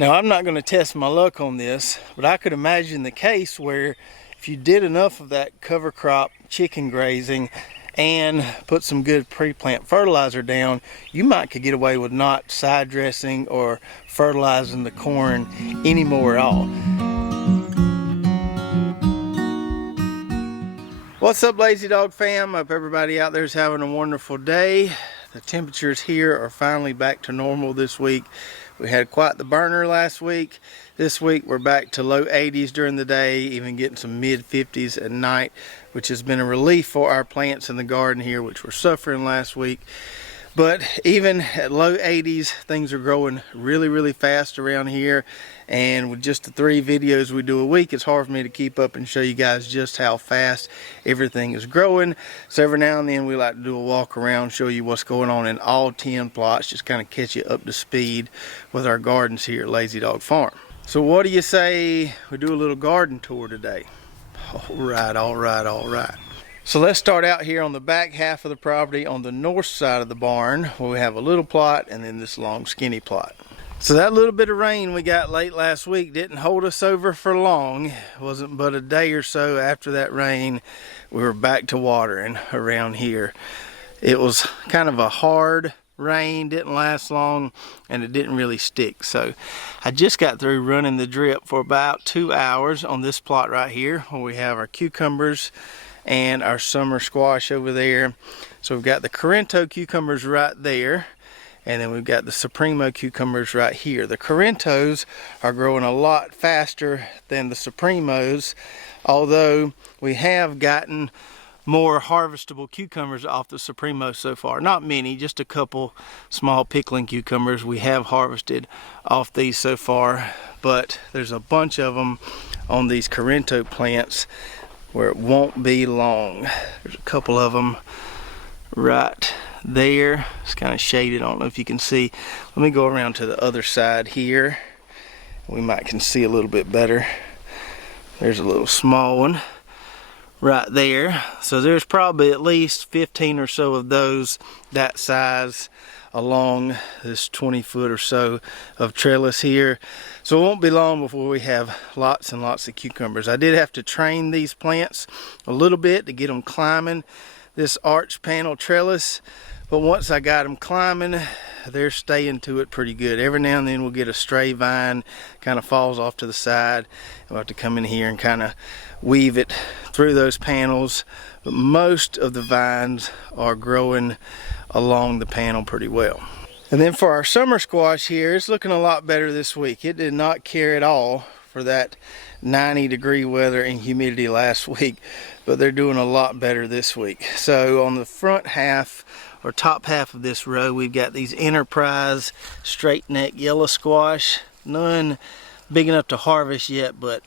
Now I'm not going to test my luck on this, but I could imagine the case where if you did enough of that cover crop chicken grazing and put some good pre-plant fertilizer down, you might could get away with not side dressing or fertilizing the corn anymore at all. What's up, Lazy Dog fam? Hope everybody out there is having a wonderful day. The temperatures here are finally back to normal this week. We had quite the burner last week. This week we're back to low 80s during the day, even getting some mid 50s at night, which has been a relief for our plants in the garden here, which were suffering last week. But even at low 80s, things are growing really fast around here. And with just the 3 videos we do a week, it's hard for me to keep up and show you guys just how fast everything is growing. So every now and then we like to do a walk around, show you what's going on in all 10 plots, just kind of catch you up to speed with our gardens here at Lazy Dog Farm. So what do you say we do a little garden tour today? All right. So let's start out here on the back half of the property on the north side of the barn, where we have a little plot and then this long skinny plot. So that little bit of rain we got late last week didn't hold us over for long. It wasn't but a day or so after that rain we were back to watering around here. It was kind of a hard rain, didn't last long, and it didn't really stick. So I just got through running the drip for about 2 hours on this plot right here, where we have our cucumbers and our summer squash over there. So we've got the Corinto cucumbers right there, and then we've got the Supremo cucumbers right here. The Corintos are growing a lot faster than the Supremos, although we have gotten more harvestable cucumbers off the Supremo so far. Not many, just a couple small pickling cucumbers we have harvested off these so far, but there's a bunch of them on these Corinto plants where it won't be long. There's a couple of them right there. It's kind of shaded. I don't know if you can see. Let me go around to the other side here. We might can see a little bit better. There's a little small one right there. So there's probably at least 15 or so of those that size along this 20 foot or so of trellis here. So it won't be long before we have lots and lots of cucumbers. I did have to train these plants a little bit to get them climbing this arch panel trellis, but once I got them climbing, they're staying to it pretty good. Every now and then we'll get a stray vine kind of falls off to the side. We'll have to come in here and kind of weave it through those panels, but most of the vines are growing along the panel pretty well. And then for our summer squash here, it's looking a lot better this week. It did not care at all for that 90-degree weather and humidity last week, but they're doing a lot better this week. So on the front half or top half of this row, we've got these Enterprise straight neck yellow squash. None big enough to harvest yet, but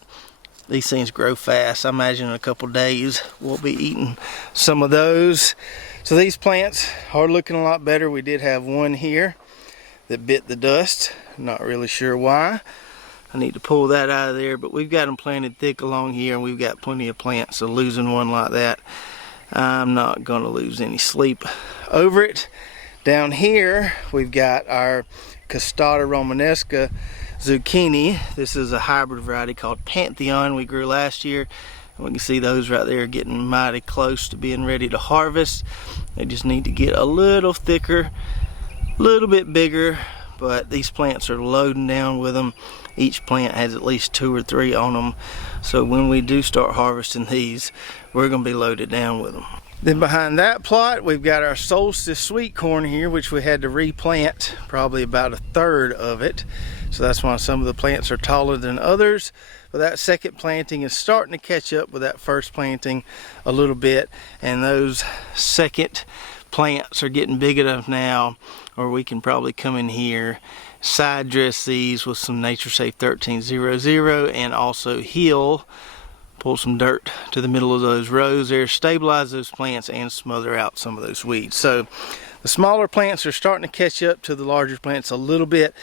these things grow fast. I imagine in a couple days we'll be eating some of those. So these plants are looking a lot better. We did have one here that bit the dust. Not really sure why. I need to pull that out of there, but we've got them planted thick along here, and we've got plenty of plants, so losing one like that, I'm not going to lose any sleep over it. Down here, we've got our Costata romanesca zucchini. This is a hybrid variety called Pantheon we grew last year. We can see those right there getting mighty close to being ready to harvest. They just need to get a little thicker, a little bit bigger, but these plants are loading down with them. Each plant has at least 2 or 3 on them. So when we do start harvesting these, we're going to be loaded down with them. Then behind that plot, we've got our Solstice sweet corn here, which we had to replant probably about 1/3 of it. So that's why some of the plants are taller than others. But that second planting is starting to catch up with that first planting a little bit, and those second plants are getting big enough now, or we can probably come in here, side dress these with some NatureSafe 1300, and also heel, pull some dirt to the middle of those rows there, stabilize those plants and smother out some of those weeds. So the smaller plants are starting to catch up to the larger plants a little bit.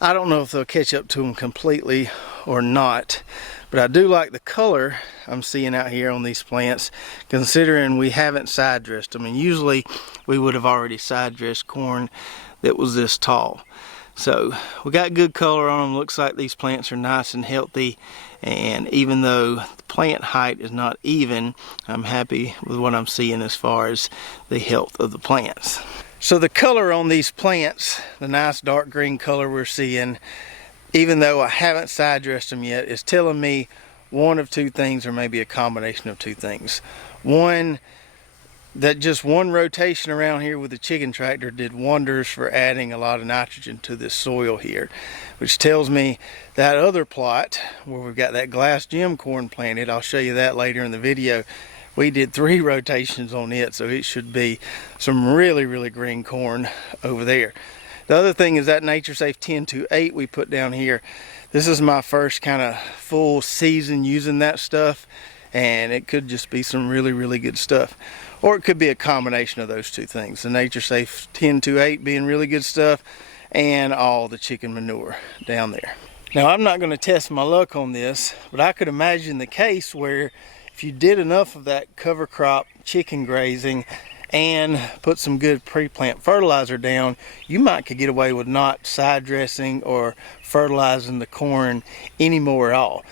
I don't know if they'll catch up to them completely or not, but I do like the color I'm seeing out here on these plants, considering we haven't side dressed them. And usually we would have already side dressed corn that was this tall. So we got good color on them. Looks like these plants are nice and healthy, and even though the plant height is not even, I'm happy with what I'm seeing as far as the health of the plants. So the color on these plants, the nice dark green color we're seeing, even though I haven't side dressed them yet, is telling me one of two things, or maybe a combination of two things. One, that just one rotation around here with the chicken tractor did wonders for adding a lot of nitrogen to this soil here, which tells me that other plot where we've got that glass gem corn planted, I'll show you that later in the video, we did 3 rotations on it, so it should be some really green corn over there. The other thing is that Nature Safe 10-8 we put down here. This is my first kind of full season using that stuff, and it could just be some really good stuff. Or it could be a combination of those two things. The Nature Safe 10-8 being really good stuff, and all the chicken manure down there. Now, I'm not going to test my luck on this, but I could imagine the case where if you did enough of that cover crop chicken grazing and put some good pre-plant fertilizer down, you might could get away with not side dressing or fertilizing the corn anymore at all.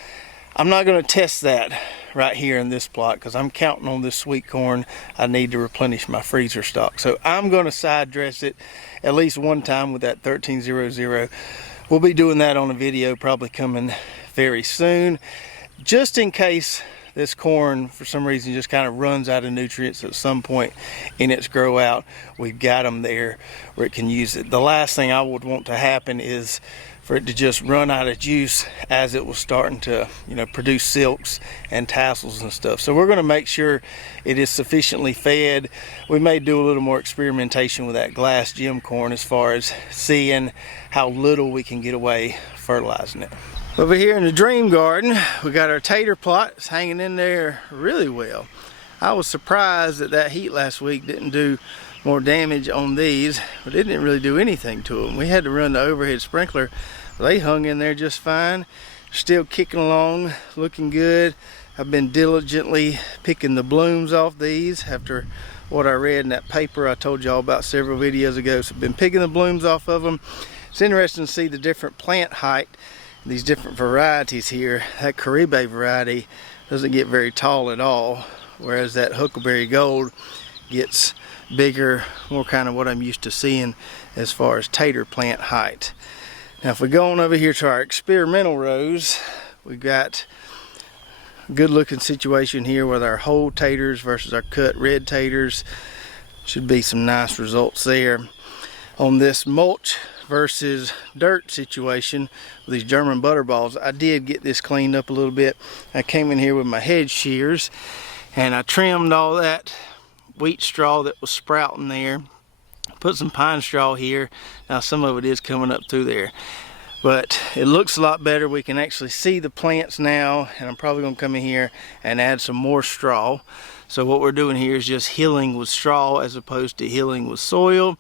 I'm not going to test that right here in this plot because I'm counting on this sweet corn. I need to replenish my freezer stock. So I'm going to side dress it at least one time with that 1300. We'll be doing that on a video probably coming very soon, just in case this corn for some reason just kind of runs out of nutrients at some point in its grow out. We've got them there where it can use it. The last thing I would want to happen is for it to just run out of juice as it was starting to, produce silks and tassels and stuff. So we're going to make sure it is sufficiently fed. We may do a little more experimentation with that glass gem corn as far as seeing how little we can get away fertilizing it. Over here in the dream garden, we got our tater plot. It's hanging in there really well. I was surprised that heat last week didn't do more damage on these, but it didn't really do anything to them. We had to run the overhead sprinkler. They hung in there just fine. Still kicking along, looking good. I've been diligently picking the blooms off these after what I read in that paper I told y'all about several videos ago. So I've been picking the blooms off of them. It's interesting to see the different plant height, these different varieties here. That Caribe variety doesn't get very tall at all, whereas that Huckleberry Gold gets bigger, more kind of what I'm used to seeing as far as tater plant height. Now if we go on over here to our experimental rows, we've got a good looking situation here with our whole taters versus our cut red taters. Should be some nice results there. On this mulch versus dirt situation with these German butterballs, I did get this cleaned up a little bit. I came in here with my hedge shears and I trimmed all that wheat straw that was sprouting there. Put some pine straw here. Now some of it is coming up through there, but it looks a lot better. We can actually see the plants now, and I'm probably going to come in here and add some more straw. So what we're doing here is just hilling with straw as opposed to hilling with soil.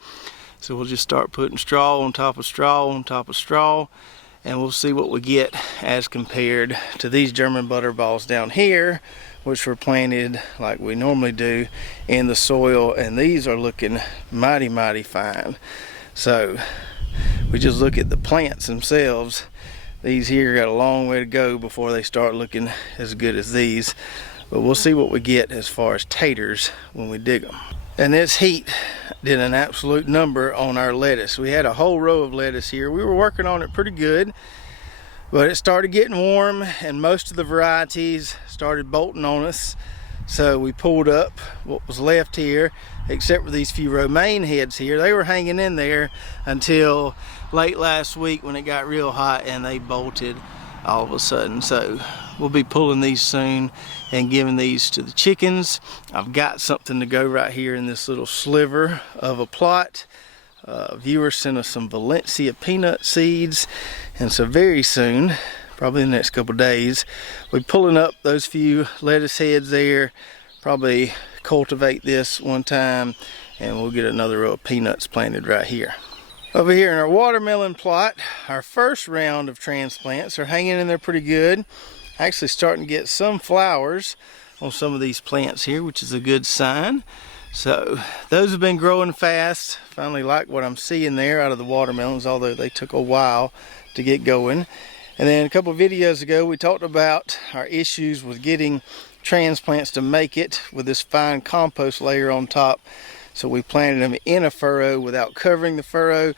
So we'll just start putting straw on top of straw on top of straw, and we'll see what we get as compared to these German butterballs down here, which were planted like we normally do in the soil, and these are looking mighty fine. So we just look at the plants themselves. These here got a long way to go before they start looking as good as these, but we'll see what we get as far as taters when we dig them. And this heat did an absolute number on our lettuce. We had a whole row of lettuce here. We were working on it pretty good, but it started getting warm and most of the varieties started bolting on us. So we pulled up what was left here, except for these few romaine heads here. They were hanging in there until late last week when it got real hot and they bolted all of a sudden. So we'll be pulling these soon and giving these to the chickens. I've got something to go right here in this little sliver of a plot. Viewer sent us some Valencia peanut seeds, and so very soon, probably in the next couple days, we're pulling up those few lettuce heads there, probably cultivate this one time, and we'll get another row of peanuts planted right here. Over here in our watermelon plot, our first round of transplants are hanging in there pretty good. Actually starting to get some flowers on some of these plants here, which is a good sign. So those have been growing fast. Finally like what I'm seeing there out of the watermelons, although they took a while to get going. And then a couple of videos ago we talked about our issues with getting transplants to make it with this fine compost layer on top. So we planted them in a furrow without covering the furrow.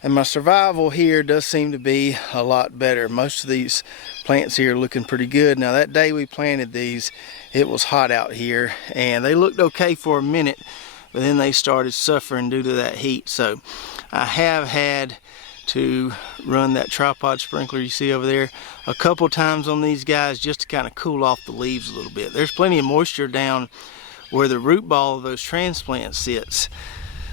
And my survival here does seem to be a lot better. Most of these plants here are looking pretty good. Now that day we planted these, it was hot out here and they looked okay for a minute, but then they started suffering due to that heat. So I have had to run that tripod sprinkler you see over there a couple times on these guys just to kind of cool off the leaves a little bit. There's plenty of moisture down where the root ball of those transplants sits,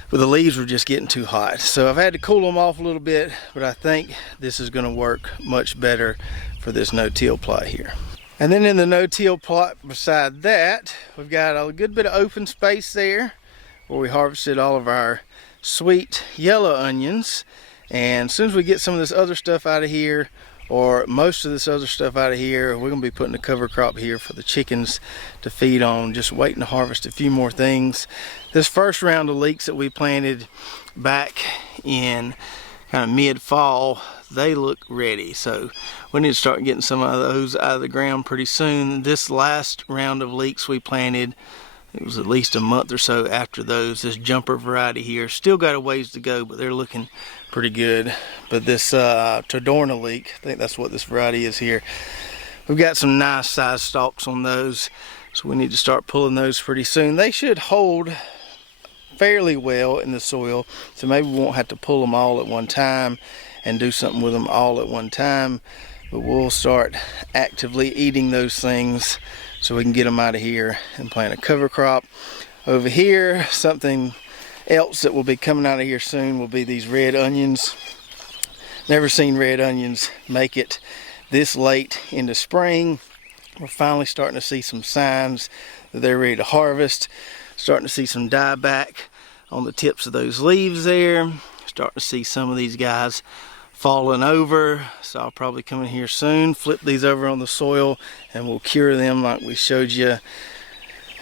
but the leaves were just getting too hot. So I've had to cool them off a little bit, but I think this is going to work much better for this no-till plot here. And then in the no-till plot beside that, we've got a good bit of open space there where we harvested all of our sweet yellow onions. And as soon as we get some of this other stuff out of here, or most of this other stuff out of here, we're going to be putting a cover crop here for the chickens to feed on, just waiting to harvest a few more things. This first round of leeks that we planted back in kind of mid-fall, they look ready, so we need to start getting some of those out of the ground pretty soon. This last round of leeks we planted, it was at least a month or so after those. This jumper variety here still got a ways to go, but they're looking pretty good. But this Tadorna leek, I think that's what this variety is here, we've got some nice size stalks on those, so we need to start pulling those pretty soon. They should hold fairly well in the soil, so maybe we won't have to pull them all at one time and do something with them all at one time, but we'll start actively eating those things so we can get them out of here and plant a cover crop. Over here, something else that will be coming out of here soon will be these red onions. Never seen red onions make it this late into spring. We're finally starting to see some signs that they're ready to harvest. Starting to see some dieback on the tips of those leaves there. Starting to see some of these guys falling over, so I'll probably come in here soon, flip these over on the soil, and we'll cure them like we showed you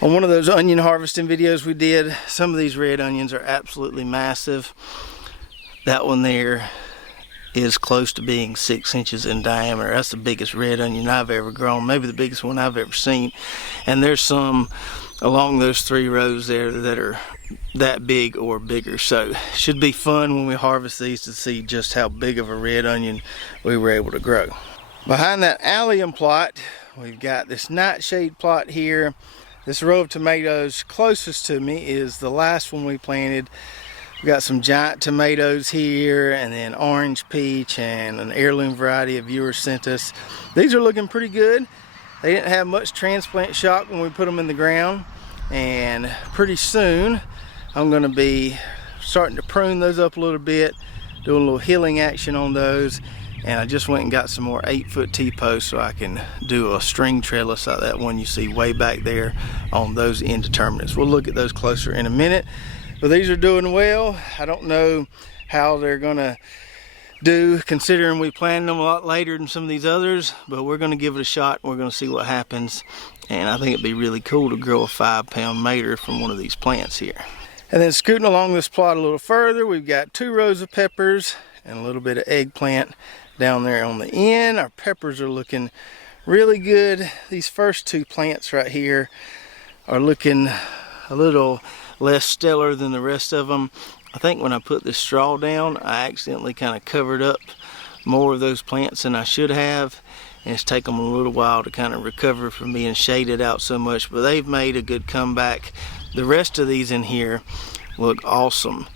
on one of those onion harvesting videos we did. Some of these red onions are absolutely massive. That one there is close to being 6 inches in diameter. That's the biggest red onion I've ever grown, maybe the biggest one I've ever seen. And there's some along those 3 rows there that are that big or bigger, so it should be fun when we harvest these to see just how big of a red onion we were able to grow. Behind that allium plot, we've got this nightshade plot here. This row of tomatoes closest to me is the last one we planted. We've got some giant tomatoes here, and then orange peach, and an heirloom variety a viewer sent us. These are looking pretty good. They didn't have much transplant shock when we put them in the ground, and pretty soon I'm going to be starting to prune those up a little bit, doing a little healing action on those. And I just went and got some more 8-foot T-posts so I can do a string trellis like that one you see way back there on those indeterminates. We'll look at those closer in a minute, but these are doing well. I don't know how they're going to do considering we planted them a lot later than some of these others, but we're going to give it a shot. We're going to see what happens, and I think it'd be really cool to grow a 5-pound mater from one of these plants here. And then scooting along this plot a little further, we've got 2 rows of peppers and a little bit of eggplant down there on the end. Our peppers are looking really good. These first 2 plants right here are looking a little less stellar than the rest of them. I think when I put this straw down, I accidentally kind of covered up more of those plants than I should have, and it's taken them a little while to kind of recover from being shaded out so much, but they've made a good comeback. The rest of these in here look awesome.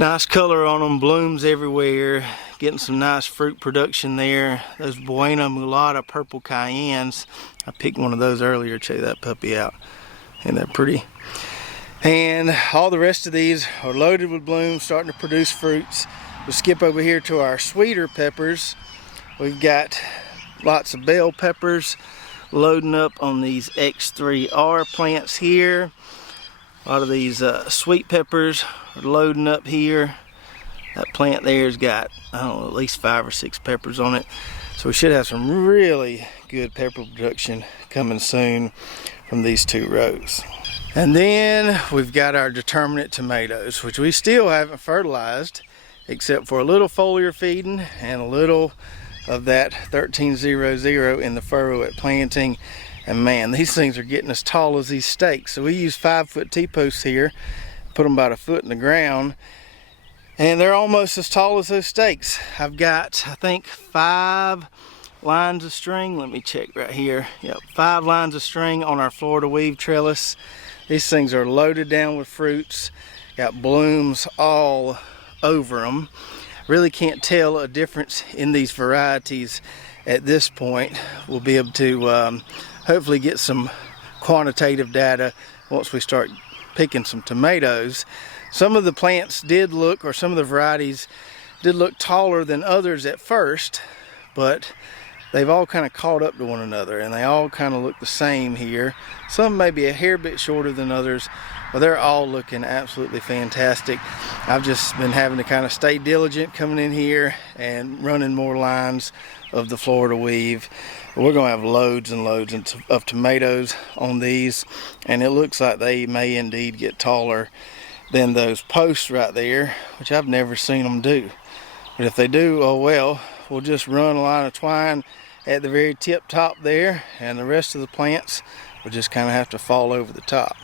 Nice color on them, blooms everywhere, getting some nice fruit production there. Those Buena Mulata purple cayennes, I picked one of those earlier. Check that puppy out, and they're pretty. And all the rest of these are loaded with blooms, starting to produce fruits. We'll skip over here to our sweeter peppers. We've got lots of bell peppers loading up on these X3R plants here. A lot of these sweet peppers are loading up here. That plant there's got, I don't know, at least 5 or 6 peppers on it. So we should have some really good pepper production coming soon from these 2 rows. And then we've got our determinate tomatoes, which we still haven't fertilized, except for a little foliar feeding and a little of that 1300 in the furrow at planting. And man, these things are getting as tall as these stakes. So we use 5-foot T-posts here, put them about a foot in the ground, and they're almost as tall as those stakes. I've got, I think, 5 lines of string. Let me check right here. Yep, 5 lines of string on our Florida weave trellis. These things are loaded down with fruits, got blooms all over them. Really can't tell a difference in these varieties at this point. We'll be able to hopefully get some quantitative data once we start picking some tomatoes. Some of the plants did look, or some of the varieties did look taller than others at first, but they've all kind of caught up to one another and they all kind of look the same here. Some may be a hair bit shorter than others, but they're all looking absolutely fantastic. I've just been having to kind of stay diligent coming in here and running more lines of the Florida weave. We're going to have loads and loads of tomatoes on these, and it looks like they may indeed get taller than those posts right there, which I've never seen them do. But if they do, oh well, we'll just run a line of twine at the very tip top there, and the rest of the plants will just kind of have to fall over the top.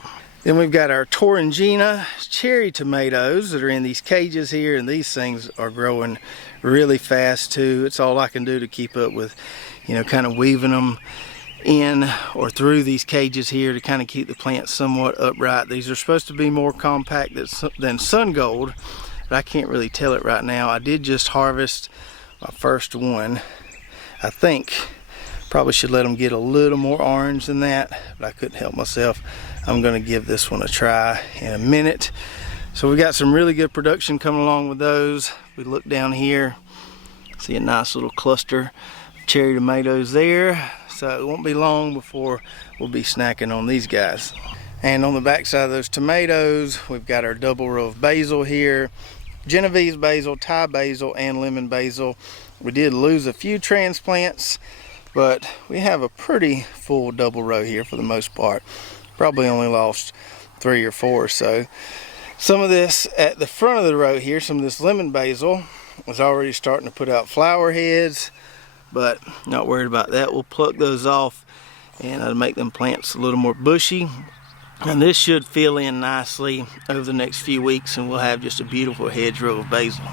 Then we've got our Torringina cherry tomatoes that are in these cages here, and these things are growing really fast too. It's all I can do to keep up with, you know, kind of weaving them in or through these cages here to kind of keep the plants somewhat upright. These are supposed to be more compact than sun gold, but I can't really tell it right now. I did just harvest my first one. I think probably should let them get a little more orange than that, but I couldn't help myself. I'm going to give this one a try in a minute. So we got some really good production coming along with those. We look down here, see a nice little cluster of cherry tomatoes there. So it won't be long before we'll be snacking on these guys. And on the back side of those tomatoes, we've got our double row of basil here. Genovese basil, Thai basil, and lemon basil. We did lose a few transplants, but we have a pretty full double row here for the most part. Probably only lost 3 or 4 or so. Some of this at the front of the row here, some of this lemon basil is already starting to put out flower heads, but not worried about that. We'll pluck those off and that'll make them plants a little more bushy. And this should fill in nicely over the next few weeks, and we'll have just a beautiful hedgerow of basil.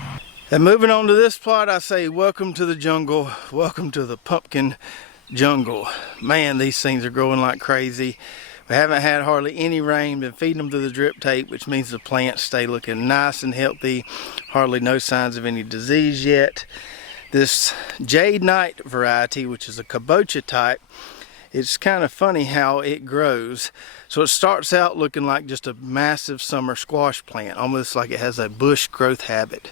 And moving on to this plot, I say welcome to the jungle, welcome to the pumpkin jungle. Man, these things are growing like crazy. We haven't had hardly any rain, been feeding them through the drip tape, which means the plants stay looking nice and healthy. Hardly no signs of any disease yet. This Jade Knight variety, which is a kabocha type, it's kind of funny how it grows. So it starts out looking like just a massive summer squash plant, almost like it has a bush growth habit.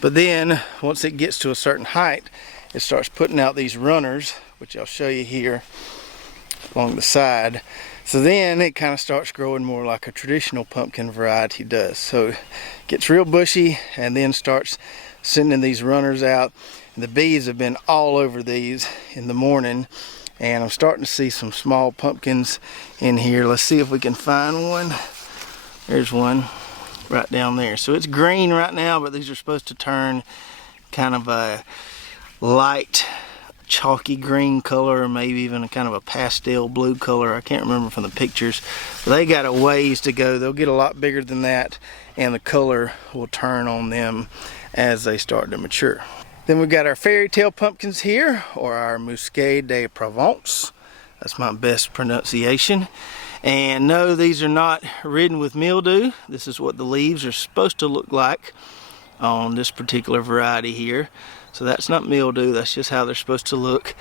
But then, once it gets to a certain height, it starts putting out these runners, which I'll show you here along the side. So then it kind of starts growing more like a traditional pumpkin variety does. So it gets real bushy and then starts sending these runners out. And the bees have been all over these in the morning. And I'm starting to see some small pumpkins in here. Let's see if we can find one. There's one right down there. So it's green right now, but these are supposed to turn kind of a light chalky green color, or maybe even a kind of a pastel blue color. I can't remember from the pictures. But they got a ways to go. They'll get a lot bigger than that, and the color will turn on them as they start to mature. Then we've got our fairy tale pumpkins here, or our Muscade de Provence. That's my best pronunciation. And no, these are not ridden with mildew. This is what the leaves are supposed to look like on this particular variety here. So that's not mildew, that's just how they're supposed to look.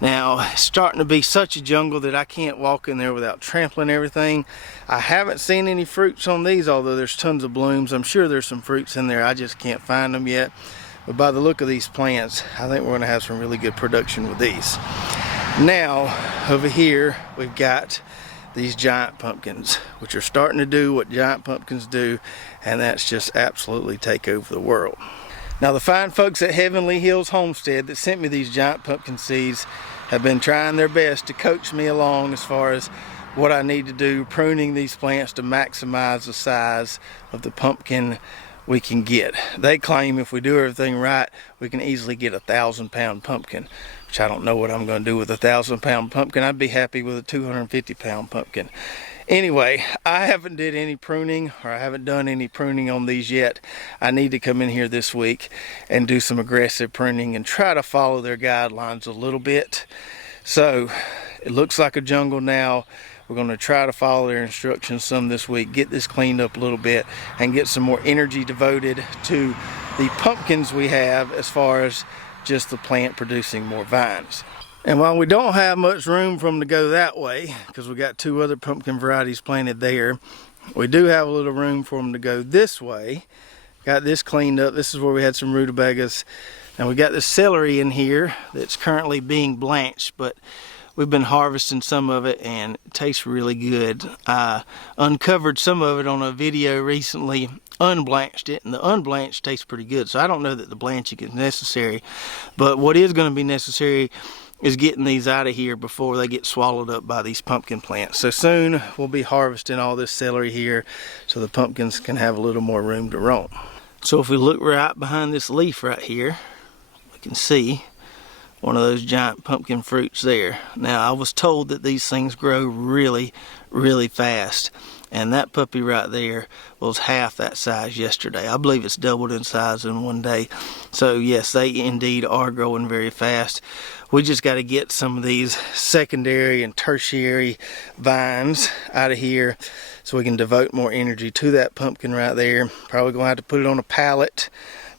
Now, it's starting to be such a jungle that I can't walk in there without trampling everything. I haven't seen any fruits on these, although there's tons of blooms. I'm sure there's some fruits in there, I just can't find them yet. But by the look of these plants, I think we're going to have some really good production with these. Now, over here, we've got these giant pumpkins, which are starting to do what giant pumpkins do, and that's just absolutely take over the world. Now, the fine folks at Heavenly Hills Homestead that sent me these giant pumpkin seeds have been trying their best to coach me along as far as what I need to do pruning these plants to maximize the size of the pumpkin we can get. They claim if we do everything right, we can easily get a 1,000-pound pumpkin, which I don't know what I'm going to do with a 1,000-pound pumpkin. I'd be happy with a 250-pound pumpkin. Anyway, I haven't did any pruning, or I haven't done any pruning on these yet. I need to come in here this week and do some aggressive pruning and try to follow their guidelines a little bit. So it looks like a jungle now. We're going to try to follow their instructions some this week, get this cleaned up a little bit, and get some more energy devoted to the pumpkins we have as far as just the plant producing more vines. And while we don't have much room for them to go that way, because we got 2 other pumpkin varieties planted there, we do have a little room for them to go this way. Got this cleaned up. This is where we had some rutabagas. And we got this celery in here that's currently being blanched, but we've been harvesting some of it and it tastes really good. I uncovered some of it on a video recently, unblanched it, and the unblanched tastes pretty good. So I don't know that the blanching is necessary, but what is going to be necessary is getting these out of here before they get swallowed up by these pumpkin plants. So soon we'll be harvesting all this celery here so the pumpkins can have a little more room to roam. So if we look right behind this leaf right here, we can see one of those giant pumpkin fruits there. Now I was told that these things grow really, really fast. And that puppy right there was half that size yesterday. I believe it's doubled in size in one day. So yes, they indeed are growing very fast. We just got to get some of these secondary and tertiary vines out of here so we can devote more energy to that pumpkin right there. Probably going to have to put it on a pallet.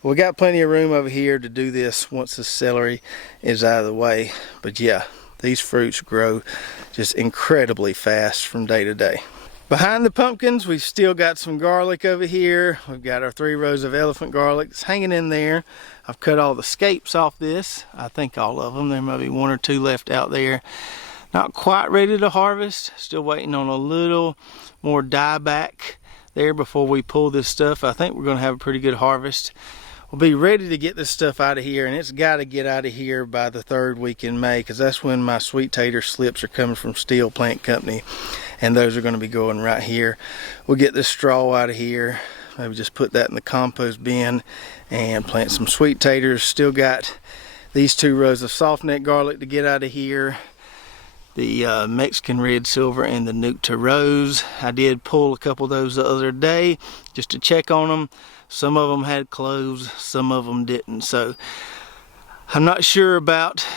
We got plenty of room over here to do this once the celery is out of the way. But yeah, these fruits grow just incredibly fast from day to day. Behind the pumpkins, we've still got some garlic over here. We've got our 3 rows of elephant garlic that's hanging in there. I've cut all the scapes off this. I think all of them. There might be 1 or 2 left out there. Not quite ready to harvest. Still waiting on a little more dieback there before we pull this stuff. I think we're going to have a pretty good harvest. We'll be ready to get this stuff out of here, and it's got to get out of here by the 3rd week in May, because that's when my sweet tater slips are coming from Steel Plant Company, and those are going to be going right here. We'll get this straw out of here, maybe just put that in the compost bin and plant some sweet taters. Still got these 2 rows of softneck garlic to get out of here, the Mexican red silver and the Nucta rose. I did pull a couple of those the other day just to check on them. Some of them had cloves, some of them didn't. So I'm not sure about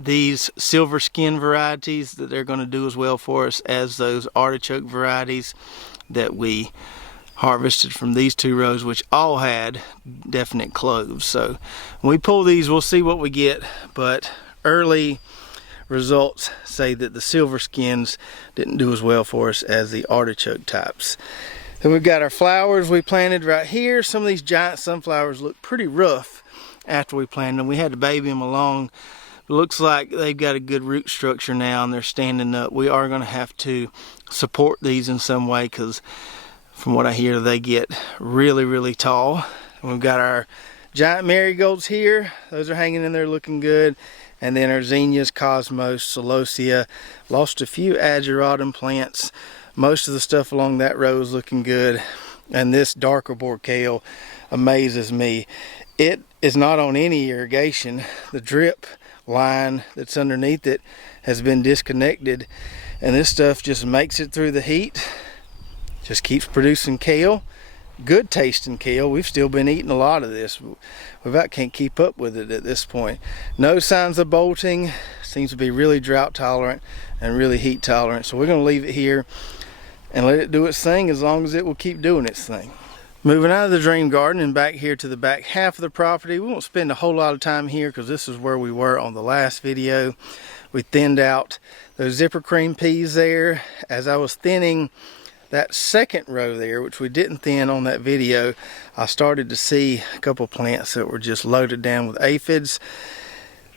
these silver skin varieties, that they're going to do as well for us as those artichoke varieties that we harvested from these 2 rows, which all had definite cloves. So when we pull these, we'll see what we get, but early results say that the silver skins didn't do as well for us as the artichoke types. Then we've got our flowers we planted right here. Some of these giant sunflowers look pretty rough after we planted them. We had to baby them along. It looks like they've got a good root structure now and they're standing up. We are going to have to support these in some way, because from what I hear, they get really, really tall. And we've got our giant marigolds here. Those are hanging in there looking good. And then our zinnias, cosmos, celosia. Lost a few ageratum plants. Most of the stuff along that row is looking good. And this darker board kale amazes me. It is not on any irrigation. The drip line that's underneath it has been disconnected. And this stuff just makes it through the heat. Just keeps producing kale. Good tasting kale. We've still been eating a lot of this. We about can't keep up with it at this point. No signs of bolting. Seems to be really drought tolerant and really heat tolerant. So we're going to leave it here and let it do its thing as long as it will keep doing its thing. Moving out of the dream garden and back here to the back half of the property. We won't spend a whole lot of time here because this is where we were on the last video. We thinned out those zipper cream peas there. As I was thinning that second row there, which we didn't thin on that video, I started to see a couple plants that were just loaded down with aphids.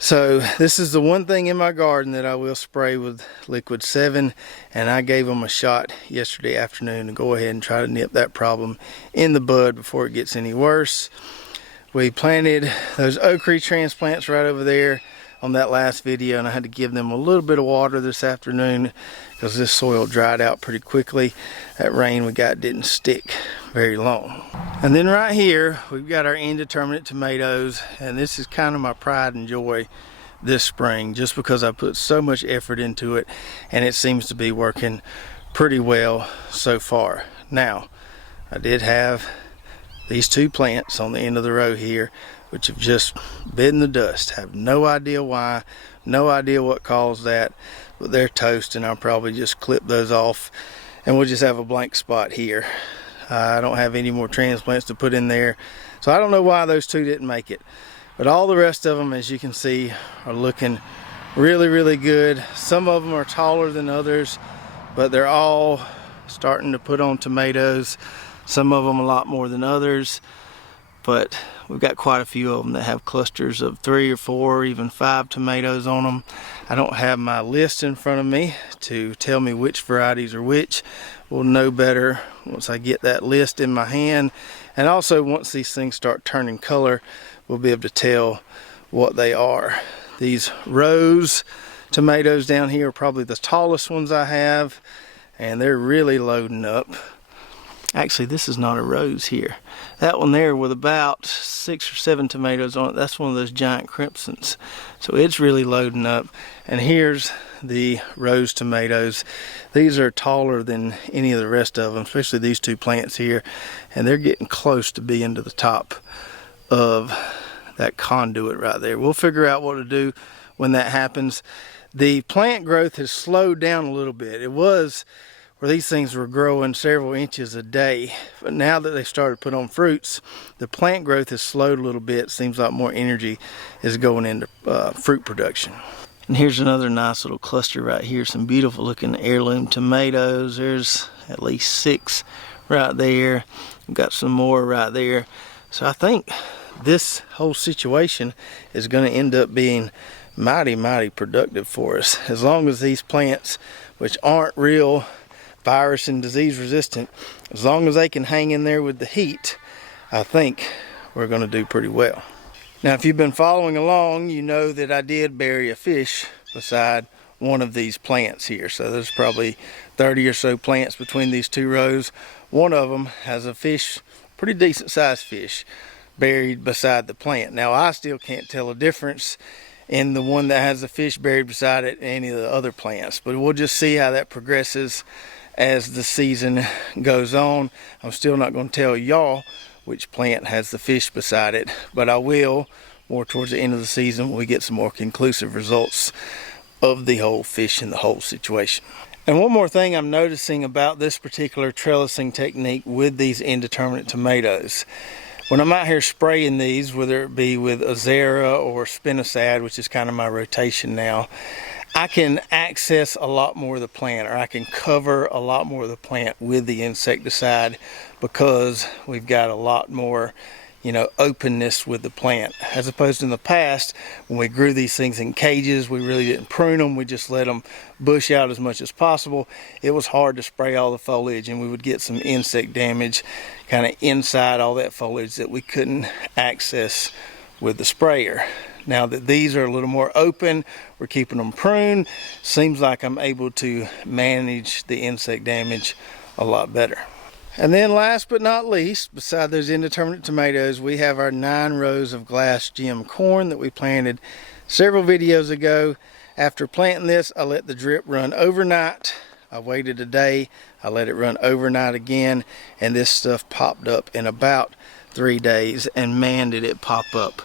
So this is the one thing in my garden that I will spray with liquid 7, and I gave them a shot yesterday afternoon to go ahead and try to nip that problem in the bud before it gets any worse. We planted those ochre transplants right over there. on that last video, and I had to give them a little bit of water this afternoon because this soil dried out pretty quickly. That rain we got didn't stick very long. And then right here we've got our indeterminate tomatoes, and this is kind of my pride and joy this spring, just because I put so much effort into it and it seems to be working pretty well so far. Now, I did have these two plants on the end of the row here which have just bitten the dust. Have no idea why, no idea what caused that, but they're toast, and I'll probably just clip those off and we'll just have a blank spot here. I don't have any more transplants to put in there, so I don't know why those two didn't make it. But all the rest of them, as you can see, are looking really good. Some of them are taller than others, but they're all starting to put on tomatoes. Some of them a lot more than others, but we've got quite a few of them that have clusters of 3 or 4 or even 5 tomatoes on them. I don't have my list in front of me to tell me which varieties are which. We'll know better once I get that list in my hand, and also once these things start turning color, we'll be able to tell what they are. These rose tomatoes down here are probably the tallest ones I have, and they're really loading up. Actually, this is not a rose here. That one there with about 6 or 7 tomatoes on it, that's one of those giant crimsons. So it's really loading up. And here's the rose tomatoes. These are taller than any of the rest of them, especially these two plants here. And they're getting close to being to the top of that conduit right there. We'll figure out what to do when that happens. The plant growth has slowed down a little bit. It was where these things were growing several inches a day, but now that they started to put on fruits, the plant growth has slowed a little bit. Seems like more energy is going into fruit production. And here's another nice little cluster right here, some beautiful looking heirloom tomatoes. There's at least 6 right there. We've got some more right there. So I think this whole situation is going to end up being mighty productive for us, as long as these plants, which aren't real virus and disease resistant, as long as they can hang in there with the heat, I think we're going to do pretty well. Now, if you've been following along, you know that I did bury a fish beside one of these plants here. So there's probably 30 or so plants between these two rows. One of them has a fish, pretty decent sized fish, buried beside the plant. Now, I still can't tell a difference in the one that has the fish buried beside it and any of the other plants, but we'll just see how that progresses as the season goes on. I'm still not going to tell y'all which plant has the fish beside it, but I will more towards the end of the season when we get some more conclusive results of the whole fish and the whole situation. And one more thing I'm noticing about this particular trellising technique with these indeterminate tomatoes. When I'm out here spraying these, whether it be with Azera or spinosad, which is kind of my rotation now, I can access a lot more of the plant, or I can cover a lot more of the plant with the insecticide, because we've got a lot more, openness with the plant, as opposed to in the past when we grew these things in cages. We really didn't prune them, we just let them bush out as much as possible. It was hard to spray all the foliage, and we would get some insect damage kind of inside all that foliage that we couldn't access with the sprayer. Now that these are a little more open, we're keeping them pruned, seems like I'm able to manage the insect damage a lot better. And then last but not least, beside those indeterminate tomatoes, we have our 9 rows of glass gem corn that we planted several videos ago. After planting this, I let the drip run overnight. I waited a day, I let it run overnight again, and this stuff popped up in about 3 days, and man did it pop up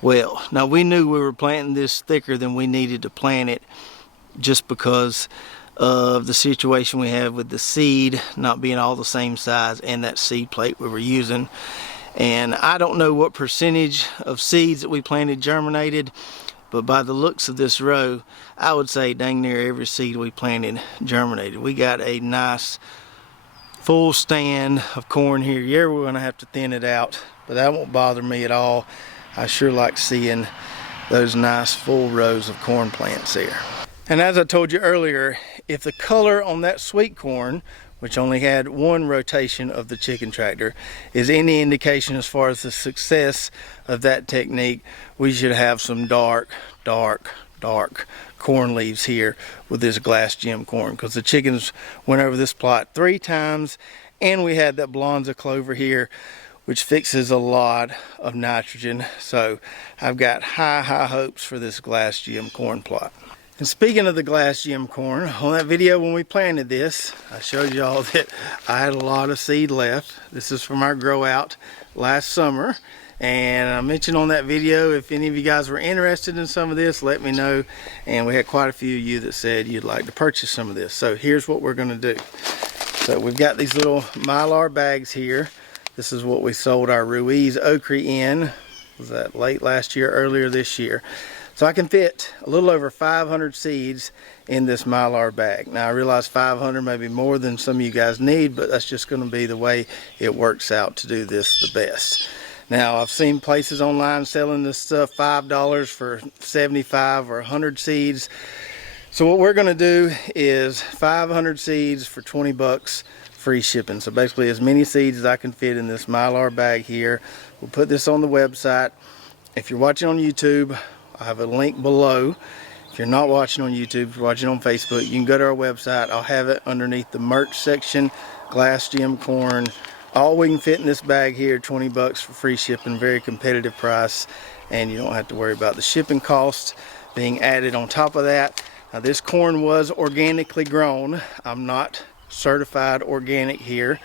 well. Now, we knew we were planting this thicker than we needed to plant it, just because of the situation we have with the seed not being all the same size and that seed plate we were using. And I don't know what percentage of seeds that we planted germinated, but by the looks of this row, I would say dang near every seed we planted germinated. We got a nice full stand of corn here. Yeah, we're going to have to thin it out, but that won't bother me at all. I sure like seeing those nice full rows of corn plants there. And as I told you earlier, if the color on that sweet corn, which only had 1 rotation of the chicken tractor, is any indication as far as the success of that technique, we should have some dark, dark corn leaves here with this glass gem corn, because the chickens went over this plot 3 times, and we had that Blonza clover here, which fixes a lot of nitrogen. So I've got high hopes for this glass gem corn plot. And speaking of the glass gem corn, on that video when we planted this, I showed y'all that I had a lot of seed left. This is from our grow out last summer. And I mentioned on that video, if any of you guys were interested in some of this, let me know. And we had quite a few of you that said you'd like to purchase some of this. So here's what we're gonna do. So we've got these little mylar bags here. This is what we sold our Ruiz ochre in. Was that late last year, earlier this year? So I can fit a little over 500 seeds in this mylar bag. Now I realize 500 may be more than some of you guys need, but that's just gonna be the way it works out to do this the best. Now I've seen places online selling this stuff $5 for 75 or 100 seeds. So what we're gonna do is 500 seeds for 20 bucks, free shipping. So basically as many seeds as I can fit in this mylar bag here. We'll put this on the website. If you're watching on YouTube, I have a link below. If you're not watching on YouTube, if you're watching on Facebook, you can go to our website. I'll have it underneath the merch section, glass gem corn. All we can fit in this bag here, 20 bucks for free shipping, very competitive price, and you don't have to worry about the shipping costs being added on top of that. Now this corn was organically grown. I'm not certified organic here,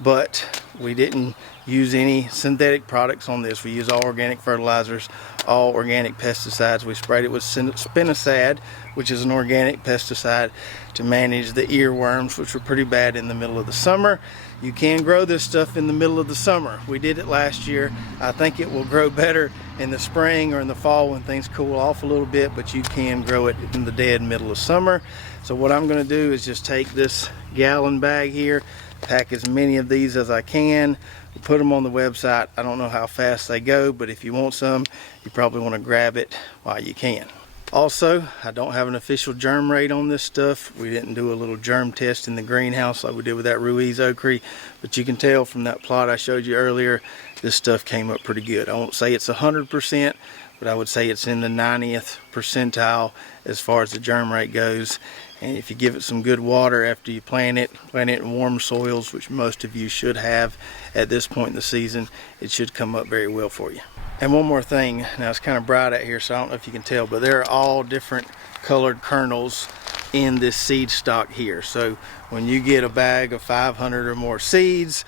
but we didn't use any synthetic products on this. We use all organic fertilizers, all organic pesticides. We sprayed it with spinosad, which is an organic pesticide to manage the earworms, which were pretty bad in the middle of the summer. You can grow this stuff in the middle of the summer. We did it last year. I think it will grow better in the spring or in the fall when things cool off a little bit, but you can grow it in the dead middle of summer. So what I'm gonna do is just take this gallon bag here, pack as many of these as I can, put them on the website. I don't know how fast they go, but if you want some, you probably want to grab it while you can. Also, I don't have an official germ rate on this stuff. We didn't do a little germ test in the greenhouse like we did with that Ruiz ochre, but you can tell from that plot I showed you earlier, this stuff came up pretty good. I won't say it's 100%, but I would say it's in the 90th percentile as far as the germ rate goes. And if you give it some good water after you plant it in warm soils, which most of you should have at this point in the season, it should come up very well for you. And one more thing, now it's kind of bright out here, so I don't know if you can tell, but there are all different colored kernels in this seed stock here. So when you get a bag of 500 or more seeds,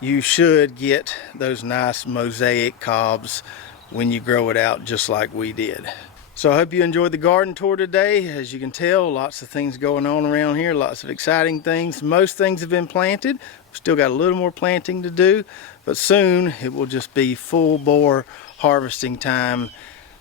you should get those nice mosaic cobs when you grow it out, just like we did. So I hope you enjoyed the garden tour today. As you can tell, lots of things going on around here, lots of exciting things. Most things have been planted. We've still got a little more planting to do, but soon it will just be full bore harvesting time.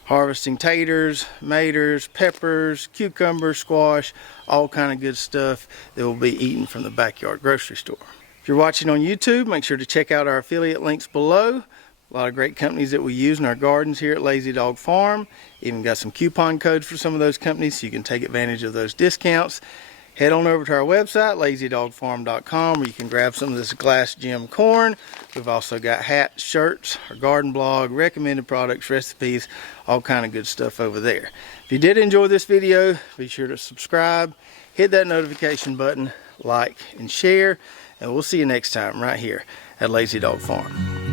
Harvesting taters, maters, peppers, cucumbers, squash, all kind of good stuff that will be eaten from the backyard grocery store. If you're watching on YouTube, make sure to check out our affiliate links below. A lot of great companies that we use in our gardens here at Lazy Dog Farm. Even got some coupon codes for some of those companies so you can take advantage of those discounts. Head on over to our website, lazydogfarm.com, where you can grab some of this glass gem corn. We've also got hats, shirts, our garden blog, recommended products, recipes, all kind of good stuff over there. If you did enjoy this video, be sure to subscribe, hit that notification button, like, and share, and we'll see you next time right here at Lazy Dog Farm.